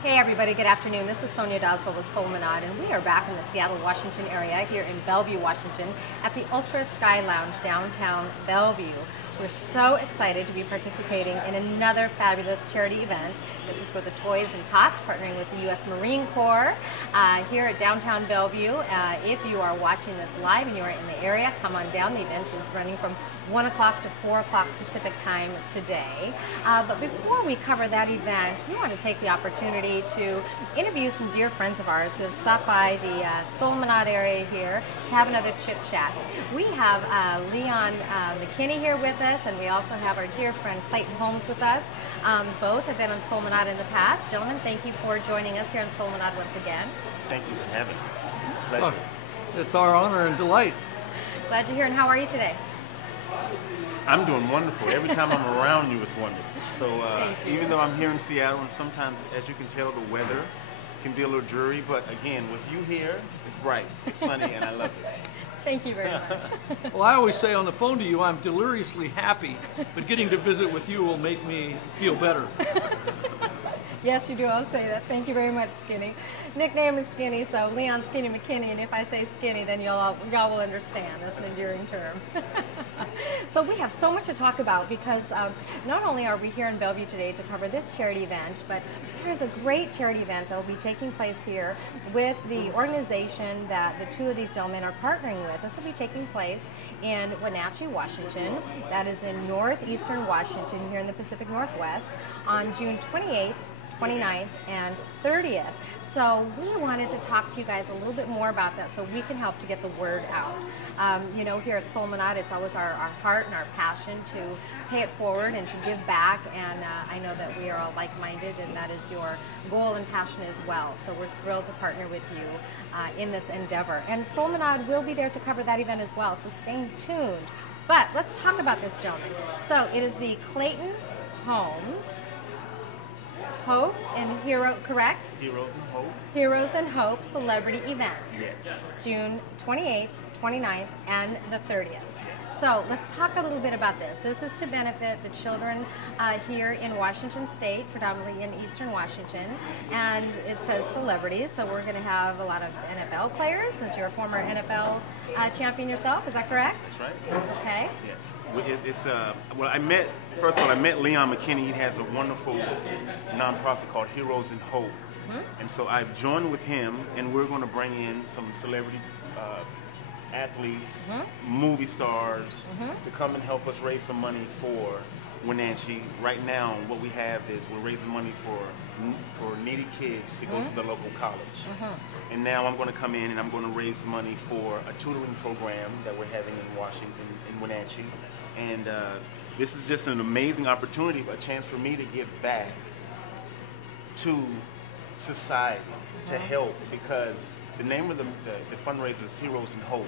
Hey everybody, good afternoon. This is Sonya with Solminod, and we are back in the Seattle, Washington area here in Bellevue, Washington at the Ultra Sky Lounge downtown Bellevue. We're so excited to be participating in another fabulous charity event. This is for the Toys and Tots, partnering with the U.S. Marine Corps here at downtown Bellevue. If you are watching this live and you are in the area, come on down. The event is running from 1 o'clock to 4 o'clock Pacific time today. But before we cover that event, we want to take the opportunity to interview some dear friends of ours who have stopped by the Solminod area here to have another chit chat. We have Leon McKinney here with us, and we also have our dear friend Clayton Holmes with us. Both have been on Solminod in the past. Gentlemen, thank you for joining us here on Solminod once again. Thank you for having us. It's a pleasure. It's our honor and delight. Glad you're here, and how are you today? I'm doing wonderful. Every time I'm around you, it's wonderful. So even though I'm here in Seattle, and sometimes, as you can tell, the weather can be a little dreary, but again, with you here, it's bright, it's sunny, and I love it. Thank you very much. Well, I always say on the phone to you, I'm deliriously happy, but getting to visit with you will make me feel better. Yes, you do. I'll say that. Thank you very much, Skinny. Nickname is Skinny, so Leon Skinny McKinney, and if I say Skinny, then y'all will understand. That's an endearing term. So we have so much to talk about because not only are we here in Bellevue today to cover this charity event, but there's a great charity event that will be taking place here with the organization that the two of these gentlemen are partnering with. This will be taking place in Wentachee, Washington. That is in northeastern Washington here in the Pacific Northwest on June 28th, 29th, and 30th. So we wanted to talk to you guys a little bit more about that so we can help to get the word out. You know, here at Solminod, it's always our heart and our passion to pay it forward and to give back, and I know that we are all like-minded, and that is your goal and passion as well. So we're thrilled to partner with you in this endeavor. And Solminod will be there to cover that event as well, so stay tuned. But let's talk about this gentleman. So it is the Clayton Holmes Hope and Hero, correct? Heroes and Hope. Heroes and Hope celebrity event. Yes. June 28th, 29th, and the 30th. So let's talk a little bit about this. This is to benefit the children here in Washington State, predominantly in Eastern Washington, and it says celebrities, so we're going to have a lot of NFL players, since you're a former NFL champion yourself, is that correct? That's right. Okay. Yes. It's well, first of all, I met Leon McKinney. He has a wonderful nonprofit called Heroes and Hope, and so I've joined with him, and we're going to bring in some celebrity athletes, movie stars, to come and help us raise some money for Wentachee. Right now, what we have is we're raising money for needy kids to go to the local college. And now I'm going to come in and I'm going to raise money for a tutoring program that we're having in Washington, in Wentachee. And this is just an amazing opportunity, a chance for me to give back to society, to help, because the name of the fundraiser is Heroes and Hope.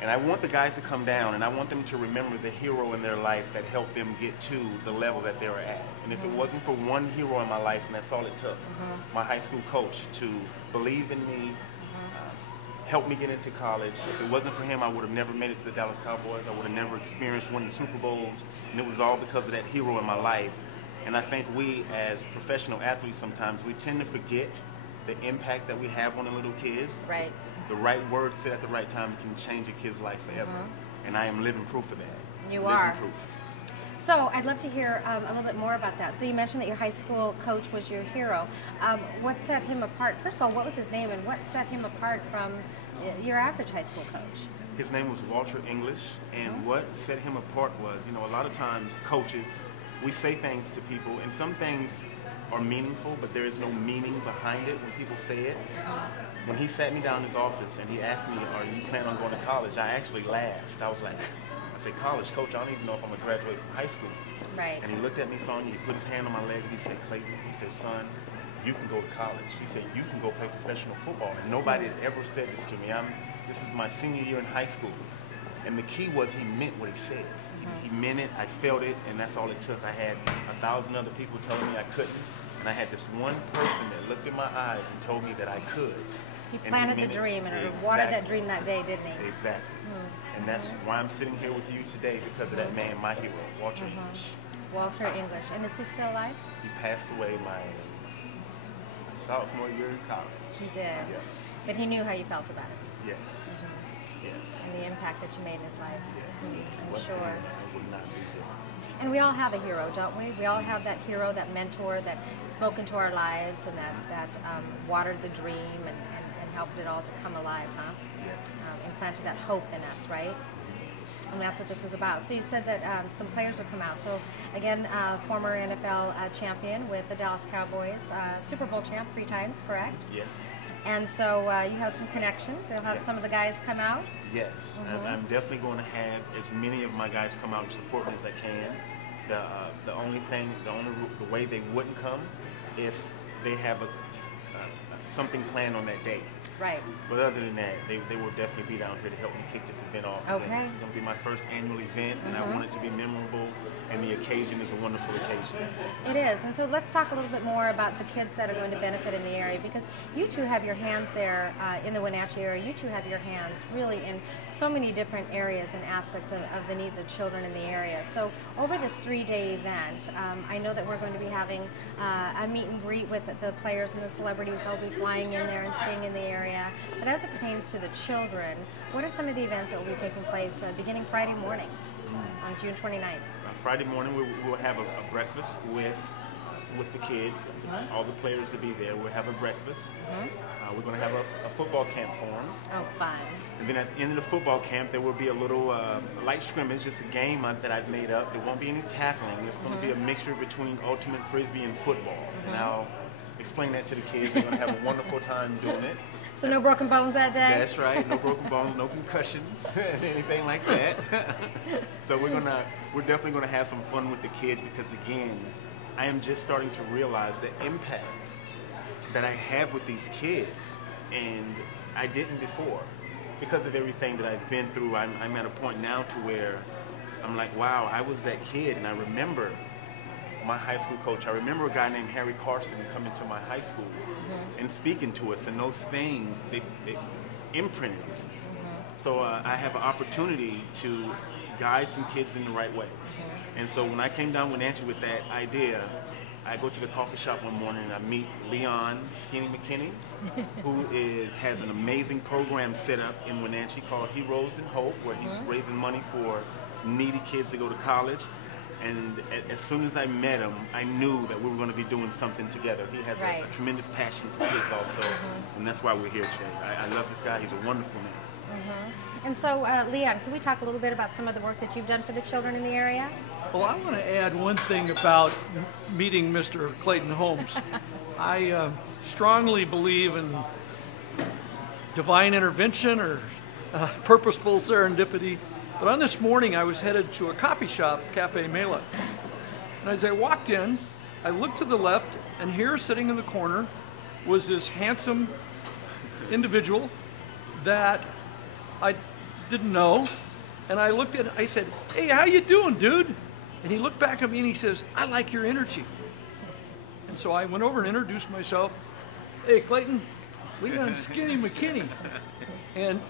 And I want the guys to come down, and I want them to remember the hero in their life that helped them get to the level that they were at. And if it wasn't for one hero in my life, and that's all it took, my high school coach to believe in me, help me get into college. If it wasn't for him, I would have never made it to the Dallas Cowboys. I would have never experienced winning Super Bowls. And it was all because of that hero in my life. And I think we, as professional athletes, sometimes we tend to forget the impact that we have on the little kids. Right. The right words said at the right time can change a kid's life forever. And I am living proof of that. You living are. Proof. So I'd love to hear a little bit more about that. So you mentioned that your high school coach was your hero. What set him apart? First of all, what was his name, and what set him apart from your average high school coach? His name was Walter English, and what set him apart was, you know, a lot of times coaches, we say things to people, and some things are meaningful, but there is no meaning behind it when people say it. When he sat me down in his office and he asked me, "Are you planning on going to college?" I actually laughed. I was like, I said, "College, coach, I don't even know if I'm gonna graduate from high school." Right. And he looked at me, Sonya, he put his hand on my leg, and he said, "Clayton," he said, "son, you can go to college." He said, "You can go play professional football." And nobody had ever said this to me. This is my senior year in high school. And the key was he meant what he said. He meant it, I felt it, and that's all it took. I had 1,000 other people telling me I couldn't, and I had this one person that looked in my eyes and told me that I could. He planted the dream and Exactly. watered that dream that day, didn't he? Exactly. And that's why I'm sitting here with you today, because of that man, my hero, Walter English. Walter English. And is he still alive? He passed away my sophomore year in college. He did. Yeah. But he knew how you felt about it. Yes. Yes. And the impact that you made in his life. I'm What sure. I would not be here. And we all have a hero, don't we? We all have that hero, that mentor that spoke into our lives and that watered the dream and helped it all to come alive, huh? Yes. Implanted that hope in us, right? And that's what this is about. So you said that some players will come out. So again, former NFL champion with the Dallas Cowboys, Super Bowl champ 3 times, correct? Yes. And so you have some connections. You'll have some of the guys come out. Yes. I'm definitely going to have as many of my guys come out and support me as I can. The only way they wouldn't come if they have something planned on that day. Right. But other than that, they will definitely be down here to help me kick this event off. Okay. It's going to be my first annual event, and I want it to be memorable, and the occasion is a wonderful occasion. It is. And so let's talk a little bit more about the kids that are going to benefit in the area, because you two have your hands there in the Wentachee area. You two have your hands really in so many different areas and aspects of the needs of children in the area. So over this 3-day event, I know that we're going to be having a meet and greet with the players and the celebrities. They'll be flying in there and staying in the area. But as it pertains to the children, what are some of the events that will be taking place beginning Friday morning on June 29th? Friday morning, we'll have a breakfast with the kids. All the players will be there. We'll have a breakfast. We're going to have a football camp for them. Oh, fun. And then at the end of the football camp, there will be a little light scrimmage, just a game that I've made up. There won't be any tackling. There's going to be a mixture between ultimate frisbee and football. And I'll explain that to the kids. They're going to have a wonderful time doing it. So no broken bones that day? That's right. No broken bones, no concussions, anything like that. So we're definitely gonna have some fun with the kids, because again, I am just starting to realize the impact that I have with these kids, and I didn't before. Because of everything that I've been through, I'm at a point now to where I'm like, wow, I was that kid, and I remember my high school coach. I remember a guy named Harry Carson coming to my high school and speaking to us, and those things, they imprinted me. So I have an opportunity to guide some kids in the right way. And so when I came down Wentachee with that idea, I go to the coffee shop one morning and I meet Leon Skinny McKinney, who has an amazing program set up in Wentachee called Heroes and Hope, where he's raising money for needy kids to go to college. And as soon as I met him, I knew that we were going to be doing something together. He has a tremendous passion for kids also, and that's why we're here today. I love this guy. He's a wonderful man. And so, Leon, can we talk a little bit about some of the work that you've done for the children in the area? Well, I want to add one thing about meeting Mr. Clayton Holmes. I strongly believe in divine intervention or purposeful serendipity. But on this morning, I was headed to a coffee shop, Cafe Mela. And as I walked in, I looked to the left, and here, sitting in the corner, was this handsome individual that I didn't know. And I looked at him, I said, "Hey, how you doing, dude?" And he looked back at me and he says, "I like your energy." And so I went over and introduced myself. "Hey, Clayton, Leon Skinny McKinney." And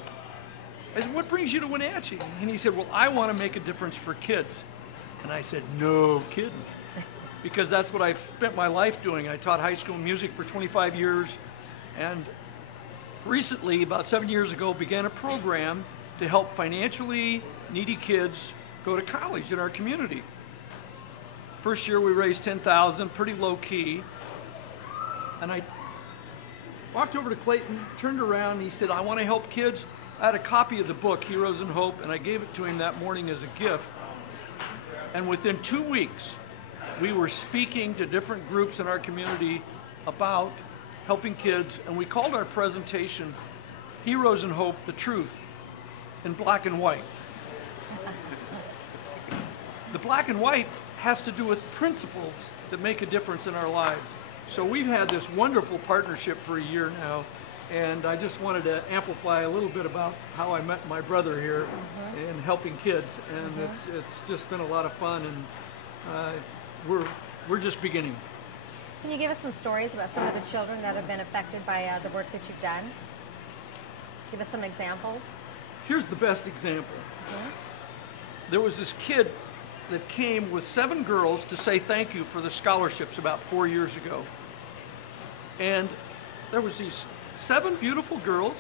I said, "What brings you to Wentachee?" And he said, "Well, I want to make a difference for kids." And I said, "No kidding." Because that's what I've spent my life doing. I taught high school music for 25 years. And recently, about 7 years ago, began a program to help financially needy kids go to college in our community. First year we raised $10,000, pretty low key. And I walked over to Clayton, turned around, and he said, "I want to help kids." I had a copy of the book, Heroes and Hope, and I gave it to him that morning as a gift. And within 2 weeks, we were speaking to different groups in our community about helping kids, and we called our presentation Heroes and Hope, the Truth, in black and white. The black and white has to do with principles that make a difference in our lives. So we've had this wonderful partnership for a year now. And I just wanted to amplify a little bit about how I met my brother here in helping kids, and it's just been a lot of fun, and we're just beginning. Can you give us some stories about some of the children that have been affected by the work that you've done? Give us some examples. Here's the best example. There was this kid that came with 7 girls to say thank you for the scholarships about 4 years ago. And there was these 7 beautiful girls,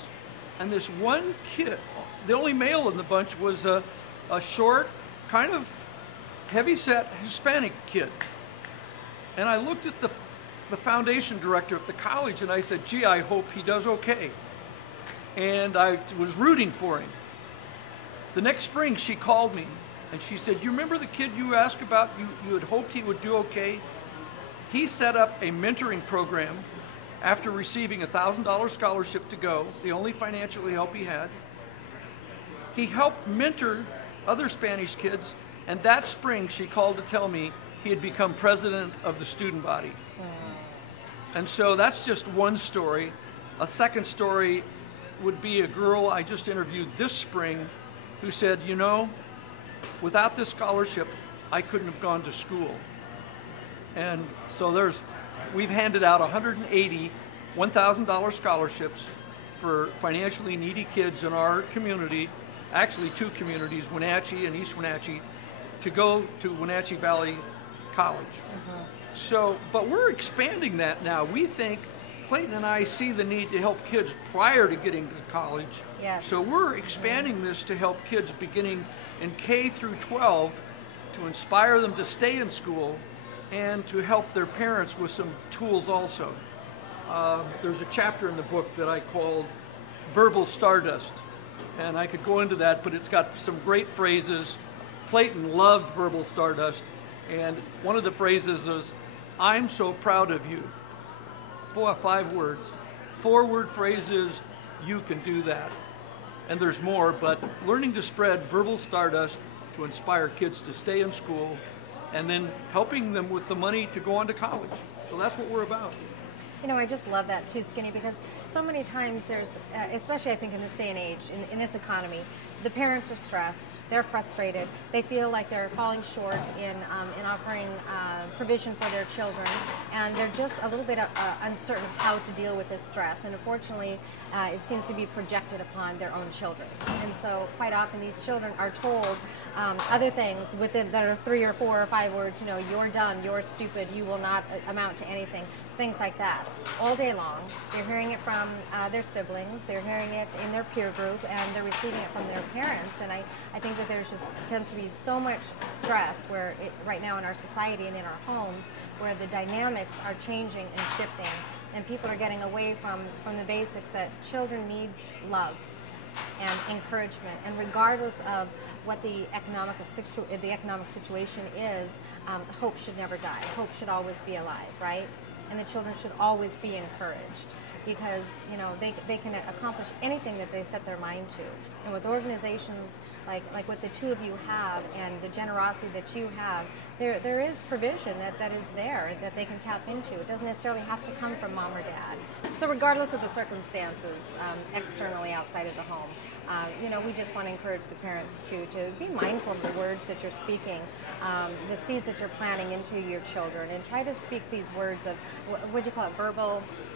and this one kid, the only male in the bunch was a short, kind of heavy-set Hispanic kid. And I looked at the foundation director at the college, and I said, gee, I hope he does okay. And I was rooting for him. The next spring, she called me, and she said, you remember the kid you asked about, you had hoped he would do okay? He set up a mentoring program after receiving a $1,000 scholarship to go, the only financial help he had. He helped mentor other Spanish kids, and that spring she called to tell me he had become president of the student body. And so that's just one story. A second story would be a girl I just interviewed this spring who said, you know, without this scholarship, I couldn't have gone to school. And so we've handed out 180 $1,000 scholarships for financially needy kids in our community, actually 2 communities, Wentachee and East Wentachee, to go to Wenatchee Valley College. So, but we're expanding that now. We think, Clayton and I see the need to help kids prior to getting to college. Yes. So we're expanding this to help kids beginning in K through 12 to inspire them to stay in school and to help their parents with some tools also. There's a chapter in the book that I called Verbal Stardust, and I could go into that, but it's got some great phrases. Clayton loved Verbal Stardust, and one of the phrases is, I'm so proud of you. 5 words. 4-word phrases, you can do that. And there's more, but learning to spread verbal stardust to inspire kids to stay in school, and then helping them with the money to go on to college. So that's what we're about. You know, I just love that too, Skinny, because so many times there's, especially I think in this day and age, in this economy, the parents are stressed, they're frustrated, they feel like they're falling short in offering provision for their children, and they're just a little bit uncertain of how to deal with this stress. And unfortunately, it seems to be projected upon their own children. And so quite often these children are told other things that are 3 or 4 or 5 words, you know, you're done, you're stupid, you will not amount to anything. Things like that all day long. They're hearing it from their siblings, they're hearing it in their peer group, and they're receiving it from their parents. And I think that there's just tends to be so much stress right now in our society and in our homes, where the dynamics are changing and shifting, and people are getting away from the basics that children need love and encouragement. And regardless of what the economic situation is, hope should never die. Hope should always be alive, right? And the children should always be encouraged, because you know they can accomplish anything that they set their mind to. And with organizations like what the 2 of you have, and the generosity that you have, there is provision that is there that they can tap into. It doesn't necessarily have to come from mom or dad. So regardless of the circumstances externally outside of the home, you know, we just want to encourage the parents to be mindful of the words that you're speaking, the seeds that you're planting into your children, and try to speak these words of, what do you call it,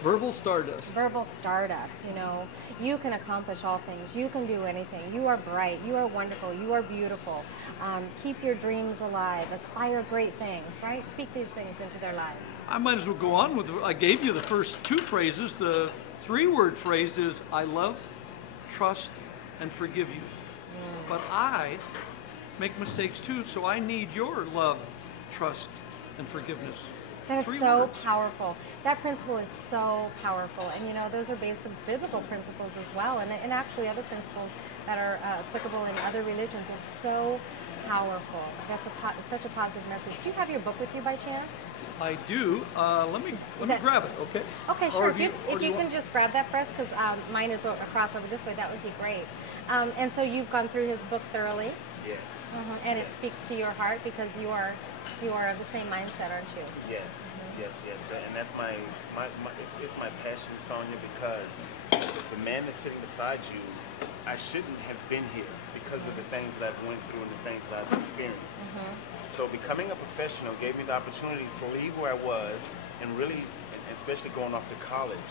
verbal stardust. Verbal stardust. You know, you can accomplish all things. You can do anything. You are bright. You are wonderful. You are beautiful. Keep your dreams alive. Aspire great things, right? Speak these things into their lives. I might as well go on with, I gave you the first 2 phrases. The 3-word phrase is, I love, trust, and forgive you. But I make mistakes too, so I need your love, trust, and forgiveness. That is 3 so words. powerful. That principle is so powerful, and you know, those are based on biblical principles as well, and actually other principles that are applicable in other religions. It's so powerful. That's such a positive message. Do you have your book with you by chance? I do. Let me grab it, okay? Okay, sure. If you want- can just grab that for us, because mine is across over this way, that would be great. And so you've gone through his book thoroughly. Yes. And it speaks to your heart, because you are of the same mindset, aren't you? Yes. Yes. And that's it's my passion, Sonya, because the man that's sitting beside you, I shouldn't have been here because of the things that I've went through and the things that I've experienced. So becoming a professional gave me the opportunity to leave where I was and really, and especially going off to college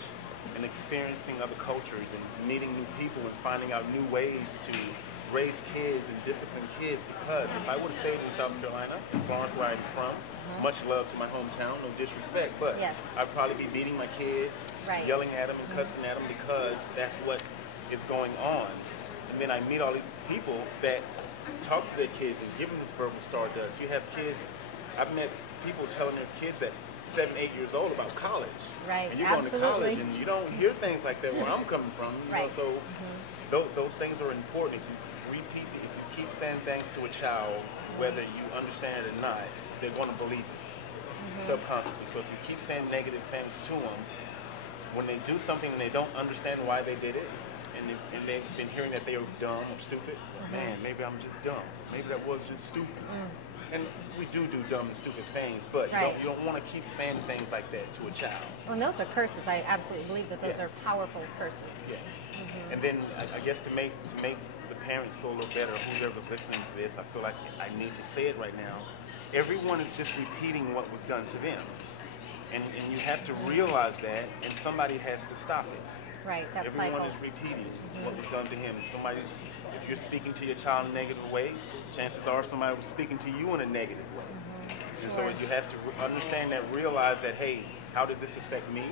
and experiencing other cultures and meeting new people and finding out new ways to raise kids and discipline kids, because if I would have stayed in South Carolina, in Florence, where I'm from, much love to my hometown, no disrespect, but Yes. I'd probably be beating my kids, Right. yelling at them and cussing at them, because that's what is going on. And then I meet all these people that talk to their kids and give them this verbal stardust. You have kids, I've met people telling their kids at 7, 8 years old about college. Right, And you're going to college absolutely. and you don't hear things like that where I'm coming from. You know, Right. so those things are important. If you repeat, if you keep saying things to a child, whether you understand it or not, they're going to believe it subconsciously. So if you keep saying negative things to them, when they do something and they don't understand why they did it, and they've been hearing that they are dumb or stupid, man, maybe I'm just dumb. Maybe that was just stupid. And we do dumb and stupid things, but Right. you don't want to keep saying things like that to a child. Well, and those are curses. I absolutely believe that those Yes. are powerful curses. Yes. And then I guess to make the parents feel a little better, whoever's listening to this, I feel like I need to say it right now. Everyone is just repeating what was done to them. And you have to realize that, and somebody has to stop it. Right, that Everyone cycle. is repeating what was done to him. Somebody, if you're speaking to your child in a negative way, chances are somebody was speaking to you in a negative way. And so Sure. you have to understand that, realize that, hey, how does this affect me?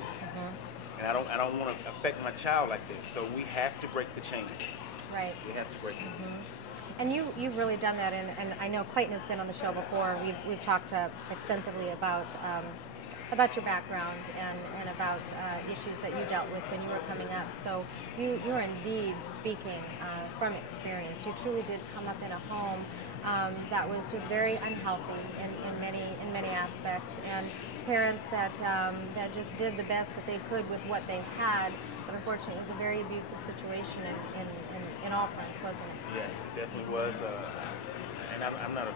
And I don't want to affect my child like this. So we have to break the chain. Right. We have to break it. And you've really done that, and I know Clayton has been on the show before. We've talked extensively about your background and about issues that you dealt with when you were coming up. So you're indeed speaking from experience. You truly did come up in a home that was just very unhealthy in many aspects, and parents that just did the best that they could with what they had. But unfortunately, it was a very abusive situation in all fronts, wasn't it? Yes, it definitely was. And I'm not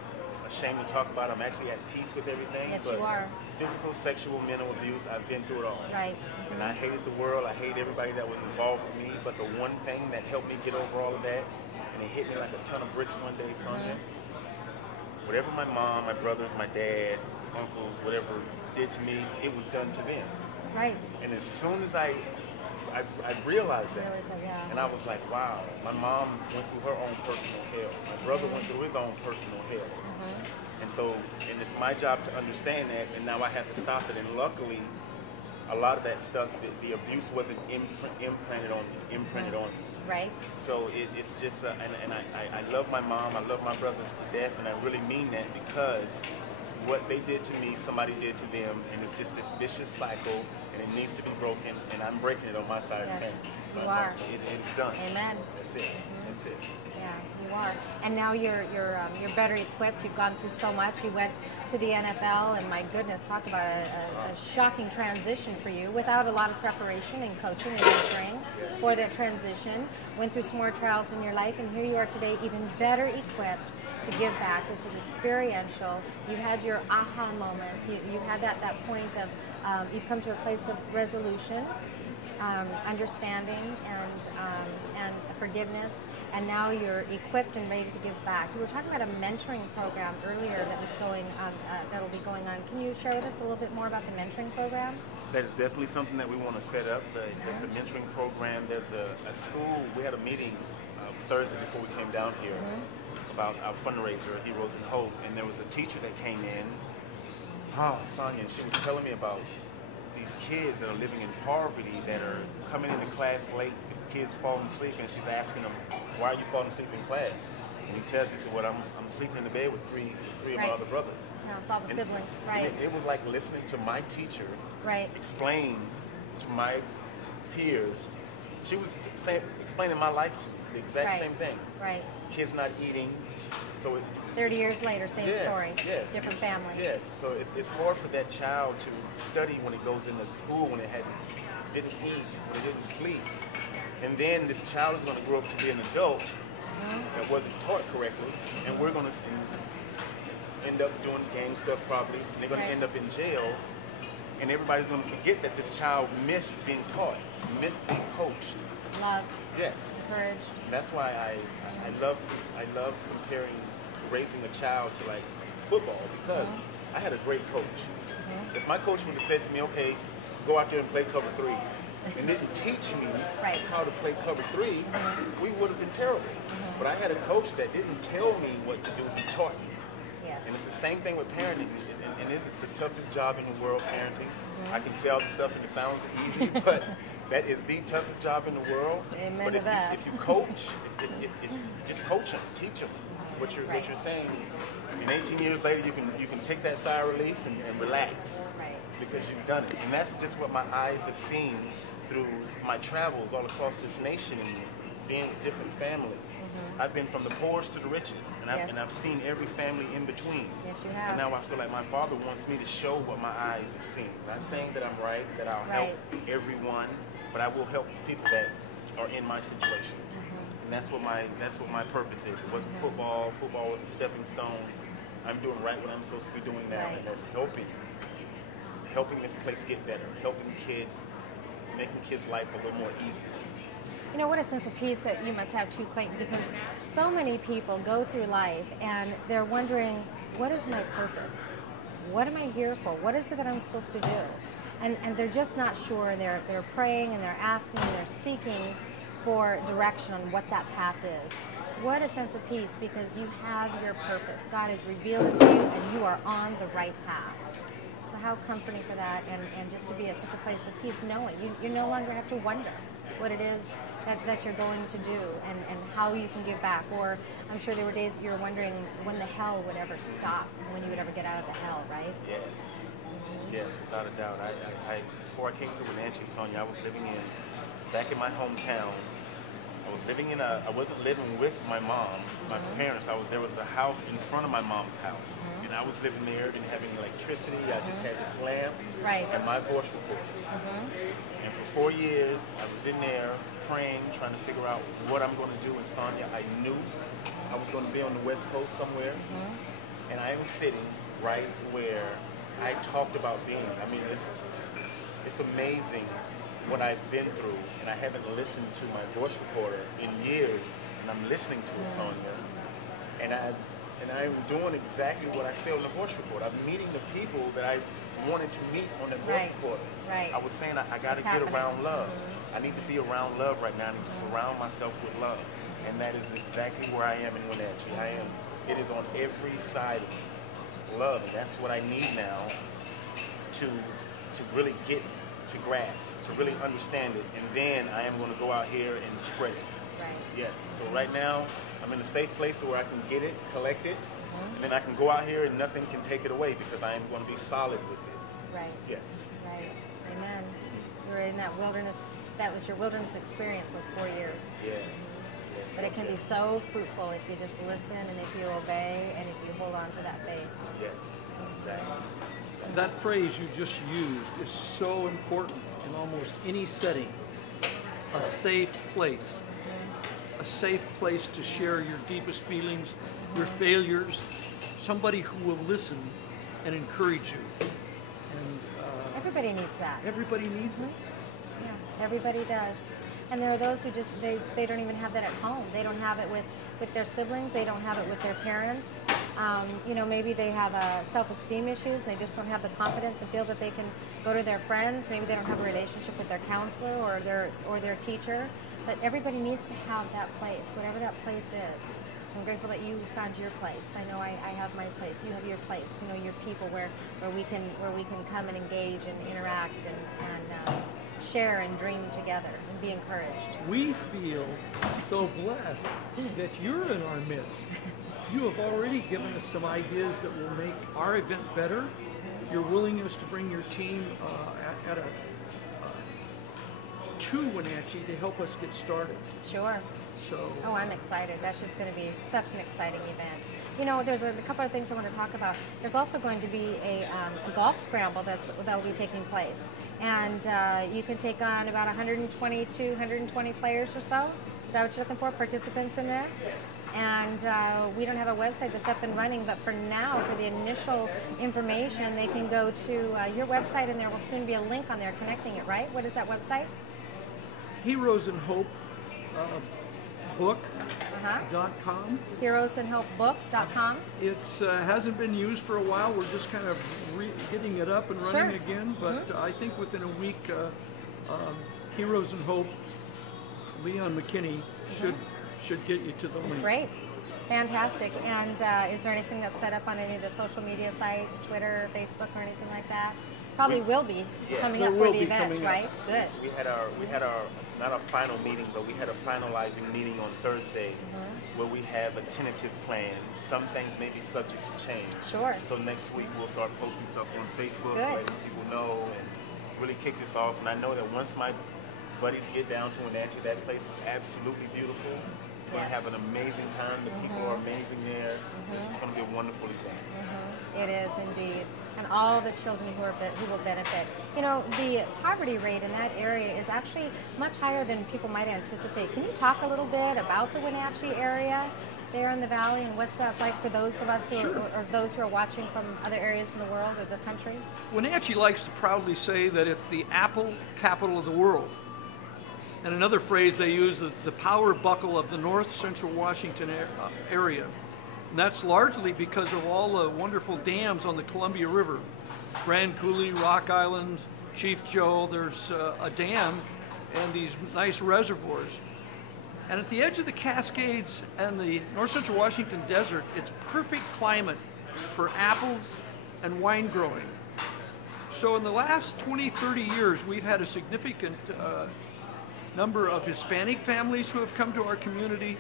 ashamed to talk about it. I'm actually at peace with everything. Yes, but you are. Physical, sexual, mental abuse, I've been through it all. Right. And I hated the world. I hated everybody that was involved with me. But the one thing that helped me get over all of that, and it hit me like a ton of bricks one day, Sonya, whatever my mom, my brothers, my dad, uncles, whatever did to me, it was done to them. Right. And as soon as I realized that, Yeah. and I was like, wow, my mom went through her own personal hell. My brother went through his own personal hell. And so, and it's my job to understand that, and now I have to stop it. And luckily, a lot of that stuff, the abuse wasn't imprinted on me. Right. So it's just, and I love my mom, I love my brothers to death, and I really mean that, because what they did to me, somebody did to them, and it's just this vicious cycle, and it needs to be broken, and I'm breaking it on my side of the Yes, fence. you are. It's done. Amen. That's it. That's it. Yeah, you are. And now you're better equipped. You've gone through so much. You went to the NFL, and my goodness, talk about a shocking transition for you, without a lot of preparation and coaching and mentoring for that transition. Went through some more trials in your life, and here you are today, even better equipped to give back. This is experiential. You had your aha moment. You had that point of you've come to a place of resolution, understanding, and forgiveness, and now you're equipped and ready to give back. You were talking about a mentoring program earlier that was that'll be going on. Can you share with us a little bit more about the mentoring program? That is definitely something that we want to set up, the mentoring program. There's a school, we had a meeting Thursday before we came down here about our fundraiser, Heroes in Hope, and there was a teacher that came in, Sonya, and she was telling me about these kids that are living in poverty, that are coming into class late, these kids falling asleep, and she's asking them, why are you falling asleep in class? And he tells me, he said, well, I'm sleeping in the bed with three of my other brothers. No, all the siblings, right. It was like listening to my teacher Right. explain to my peers. She was explaining my life to me, the exact same thing. Right. Kids not eating. So 30 years later, same story. Yes. Different family. Yes. So it's hard for that child to study when it goes into school, when it didn't eat, when it didn't sleep. And then this child is going to grow up to be an adult that wasn't taught correctly, and we're going to end up doing gang stuff probably, and they're going to end up in jail, and everybody's going to forget that this child missed being taught, missed being coached. Loved. Yes. Encouraged. That's why I love comparing raising a child to like football, because I had a great coach. If my coach would have said to me, okay, go out there and play cover 3, and didn't teach me Right. how to play cover 3, we would have been terrible. But I had a coach that didn't tell me what to do, he taught me. Yes. And it's the same thing with parenting, and it's the toughest job in the world, parenting. I can say all the stuff and it sounds easy, but that is the toughest job in the world. Amen but to if, that. if you coach, if just coach them, teach them what you're saying. And 18 years later, you can take that sigh of relief and relax, Right. because you've done it. And that's just what my eyes have seen through my travels all across this nation and being with different families. I've been from the poorest to the richest, and I've seen every family in between. Yes, you have. And now I feel like my Father wants me to show what my eyes have seen. Not saying that I'm right, that I'll help everyone, but I will help people that are in my situation. And that's what my purpose is. It wasn't football. Football was a stepping stone. I'm doing what I'm supposed to be doing now, and that's helping this place get better, helping kids, making kids' life a little more easy. You know, what a sense of peace that you must have too, Clayton, because so many people go through life and they're wondering, what is my purpose? What am I here for? What is it that I'm supposed to do? And they're just not sure. They're praying and they're asking and they're seeking for direction on what that path is. What a sense of peace, because you have your purpose. God has revealed it to you and you are on the right path. So how comforting for that, and just to be at such a place of peace, knowing you no longer have to wonder what it is that you're going to do and how you can give back. Or I'm sure there were days you were wondering when the hell would ever stop, when you would ever get out of the hell, right? Yes. Yes, without a doubt. I before I came to Wentachee, Sonya, I was living back in my hometown. I wasn't living with my mom, my parents. There was a house in front of my mom's house. And I was living there, didn't have any electricity. I just had this lamp and my voice recorder. And for 4 years, I was in there praying, trying to figure out what I'm going to do in Sonya. I knew I was going to be on the West Coast somewhere. And I am sitting right where I talked about being. I mean, it's amazing what I've been through, and I haven't listened to my voice recorder in years, and I'm listening to it, Sonya, and I'm doing exactly what I say on the voice recorder. I'm meeting the people that I wanted to meet on the voice recorder. Right. I was saying I got to get around love. I need to be around love right now. I need to surround myself with love, and that is exactly where I am in Wentachee. It is on every side of me, love, and that's what I need now to really get to grasp, to really understand it, and then I am going to go out here and spread it. Right. Yes. So right now, I'm in a safe place where I can get it, collect it, and then I can go out here and nothing can take it away because I am going to be solid with it. Right. Yes. Right. Amen. You were in that wilderness. That was your wilderness experience, those 4 years. Yes. But it can be so fruitful if you just listen and if you obey and if you hold on to that faith. Yes. Exactly. That phrase you just used is so important in almost any setting. A safe place. A safe place to share your deepest feelings, your failures. Somebody who will listen and encourage you. And Everybody needs that. everybody needs it. Yeah, everybody does. And there are those who just, they don't even have that at home. They don't have it with their siblings. They don't have it with their parents. You know, maybe they have self-esteem issues. They just don't have the confidence and feel that they can go to their friends. Maybe they don't have a relationship with their counselor or their teacher. But everybody needs to have that place, whatever that place is. I'm grateful that you found your place. I know I have my place. You have your place. You know, your people where we can come and engage and interact and share and dream together and be encouraged. We feel so blessed that you're in our midst. You have already given us some ideas that will make our event better. Your willingness to bring your team to Wentachee to help us get started. Sure. So. Oh, I'm excited. That's just going to be such an exciting event. You know, there's a couple of things I want to talk about. There's also going to be a golf scramble that'll be taking place. And you can take on about 120 players or so. Is that what you're looking for, participants in this? And we don't have a website that's up and running, but for now, for the initial information, they can go to your website, and there will soon be a link on there connecting it, right? What is that website? Heroes and Hope book.com. Heroesandhopebook.com. It hasn't been used for a while. We're just kind of getting it up and running again, but I think within a week, Heroes and Hope, Leon McKinney should get you to the link. Great. Fantastic. And is there anything that's set up on any of the social media sites, Twitter, Facebook, or anything like that? Probably will be coming up for the event, right? Good. We had our not a final meeting, but we had a finalizing meeting on Thursday where we have a tentative plan. Some things may be subject to change. Sure. So next week we'll start posting stuff on Facebook, Good. letting people know, and really kick this off. And I know that once my buddies get down to Wentachee, that place is absolutely beautiful. We're going to have an amazing time. The people are amazing there. This is going to be a wonderful event. It is indeed, and all the children who will benefit. You know, the poverty rate in that area is actually much higher than people might anticipate. Can you talk a little bit about the Wentachee area there in the valley, and what's that like for those of us who or those who are watching from other areas in the world or the country? Wentachee likes to proudly say that it's the apple capital of the world. And another phrase they use is the power buckle of the north central Washington area. And that's largely because of all the wonderful dams on the Columbia River. Grand Coulee, Rock Island, Chief Joe, there's a dam and these nice reservoirs. And at the edge of the Cascades and the north central Washington desert, it's perfect climate for apples and wine growing. So in the last 20, 30 years, we've had a significant number of Hispanic families who have come to our community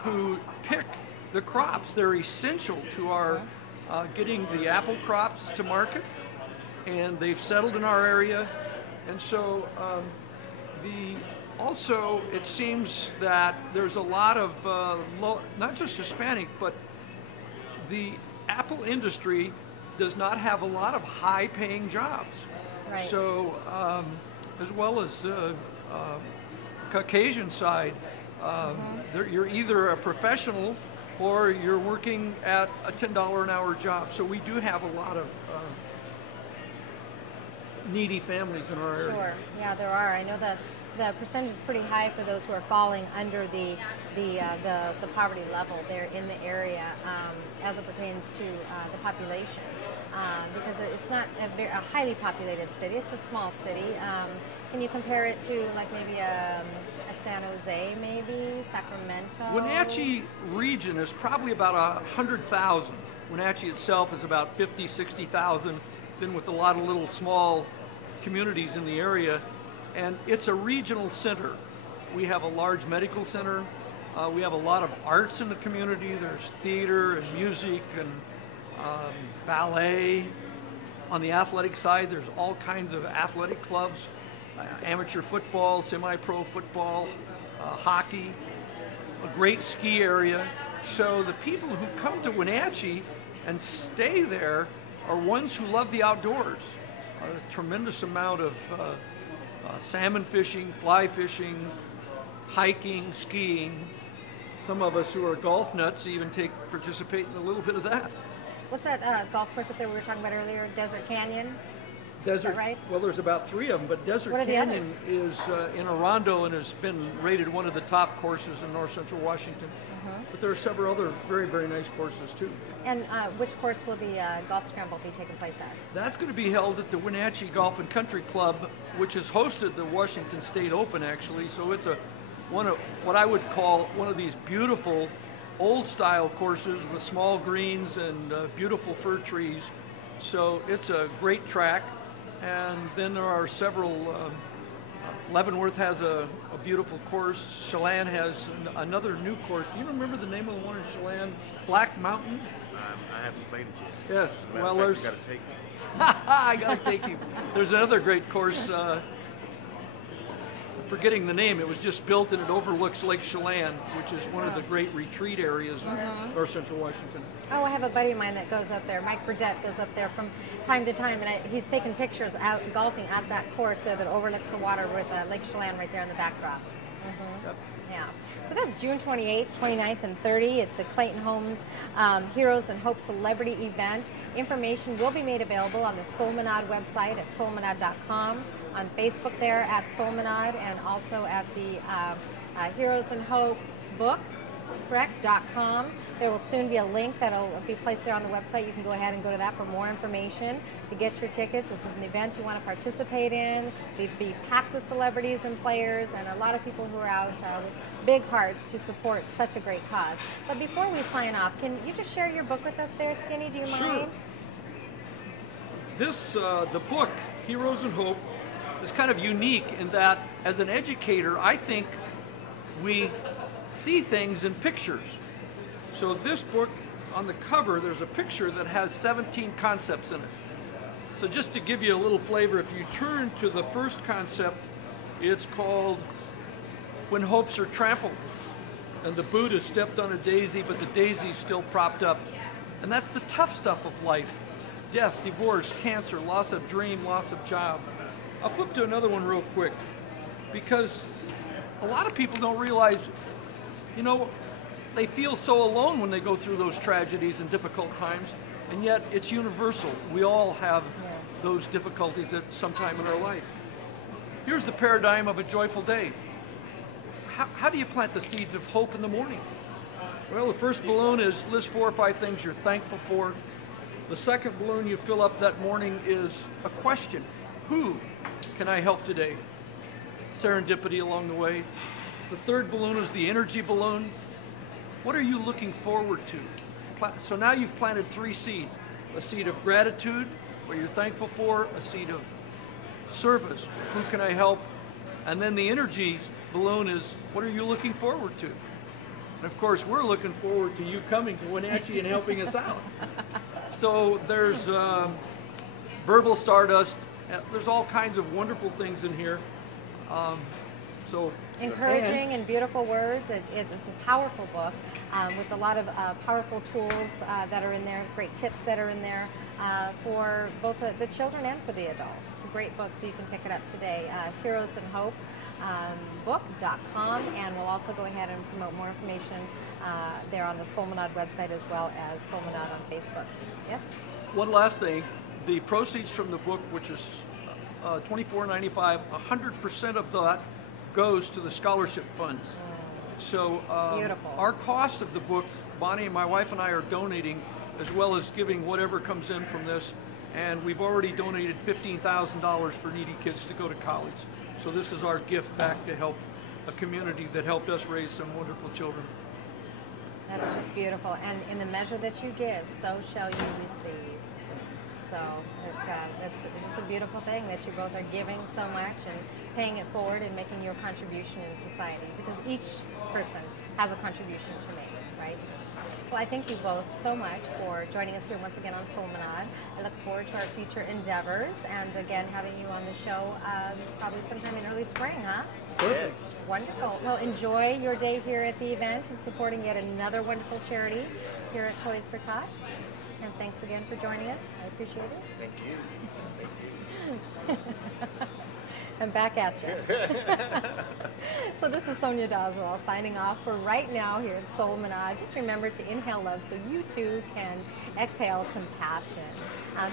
who pick the crops. They're essential to our getting the apple crops to market, and they've settled in our area. And so also it seems that there's a lot of, not just Hispanic, but the apple industry does not have a lot of high-paying jobs. Right. So as well as Caucasian side, you're either a professional or you're working at a $10 an hour job. So we do have a lot of needy families in our area. Sure, yeah, there are. I know the percentage is pretty high for those who are falling under the poverty level there in the area as it pertains to the population. Because it's not a highly populated city, it's a small city. Can you compare it to like maybe a San Jose, maybe Sacramento? Wentachee region is probably about 100,000. Wentachee itself is about 50, 60,000, then with a lot of little small communities in the area. And it's a regional center. We have a large medical center. We have a lot of arts in the community. There's theater and music and ballet. On the athletic side, there's all kinds of athletic clubs, amateur football, semi-pro football, hockey, a great ski area. So the people who come to Wentachee and stay there are ones who love the outdoors. A tremendous amount of salmon fishing, fly fishing, hiking, skiing. Some of us who are golf nuts even participate in a little bit of that. What's that golf course up there we were talking about earlier, Desert Canyon? Desert, is that right? Well, there's about 3 of them, but Desert Canyon is in Orondo and has been rated one of the top courses in north central Washington. But there are several other very, very nice courses too. And which course will the golf scramble be taking place at? That's going to be held at the Wentachee Golf and Country Club, which has hosted the Washington State Open actually. So it's one of what I would call one of these beautiful old style courses with small greens and beautiful fir trees. So it's a great track. And then there are several, Leavenworth has a beautiful course. Chelan has another new course. Do you remember the name of the one in Chelan? Black Mountain? I haven't played it yet. Yes. Well, there's... You got to take me. I got to take you. There's another great course. Forgetting the name, it was just built and it overlooks Lake Chelan, which is one of the great retreat areas in north central Washington. Oh, I have a buddy of mine that goes up there. Mike Burdett goes up there from time to time, and he's taken pictures out golfing at that course there that overlooks the water with Lake Chelan right there in the backdrop. Yep. Yeah. So that's June 28th, 29th, and 30th. It's the Clayton Holmes Heroes and Hope Celebrity Event. Information will be made available on the Solminod website at solminod.com, on Facebook there at Solminod, and also at the Heroes and Hope book correct? .com. There will soon be a link that will be placed there on the website. You can go ahead and go to that for more information to get your tickets. This is an event you want to participate in. We'd be packed with celebrities and players and a lot of people who are out with big hearts to support such a great cause. But before we sign off, can you just share your book with us there, Skinny? Do you mind? This, the book, Heroes and Hope, is kind of unique in that as an educator, I think we see things in pictures. So this book, on the cover, there's a picture that has 17 concepts in it. So just to give you a little flavor, if you turn to the first concept, it's called When Hopes Are Trampled. And the Buddha stepped on a daisy, but the daisy's still propped up. And that's the tough stuff of life. Death, divorce, cancer, loss of dream, loss of job. I'll flip to another one real quick, because a lot of people don't realize, you know, they feel so alone when they go through those tragedies and difficult times, and yet it's universal. We all have those difficulties at some time in our life. Here's the paradigm of a joyful day. How do you plant the seeds of hope in the morning? Well, the first balloon is list 4 or 5 things you're thankful for. The second balloon you fill up that morning is a question. Who can I help today? Serendipity along the way. The third balloon is the energy balloon. What are you looking forward to? So now you've planted 3 seeds. A seed of gratitude, what you're thankful for, a seed of service, who can I help? And then the energy balloon is, what are you looking forward to? And of course, we're looking forward to you coming to Wentachee and helping us out. So there's verbal stardust. There's all kinds of wonderful things in here. Encouraging and beautiful words. It's a powerful book with a lot of powerful tools that are in there, great tips that are in there for both the children and for the adults. It's a great book, so you can pick it up today. Heroes and Hope book.com, and we'll also go ahead and promote more information there on the Solminod website as well as Solminod on Facebook. Yes? One last thing. The proceeds from the book, which is $24.95, 100% of that goes to the scholarship funds. So our cost of the book, Bonnie and my wife and I are donating, as well as giving whatever comes in from this, and we've already donated $15,000 for needy kids to go to college. So this is our gift back to help a community that helped us raise some wonderful children. That's just beautiful. And in the measure that you give, so shall you receive. So it's just a beautiful thing that you both are giving so much and paying it forward and making your contribution in society, because each person has a contribution to make, right? Well, I thank you both so much for joining us here once again on Solminod. I look forward to our future endeavors and again having you on the show probably sometime in early spring, huh? Perfect. Wonderful. Well, enjoy your day here at the event and supporting yet another wonderful charity here at Toys for Tots. And thanks again for joining us. I appreciate it. Thank you. I'm back at you. So this is Sonya Doswell signing off for right now here at Solminod. Just remember to inhale love so you too can exhale compassion.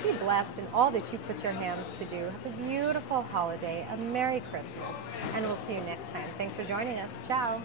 Be blessed in all that you put your hands to do. Have a beautiful holiday, a Merry Christmas, and we'll see you next time. Thanks for joining us. Ciao.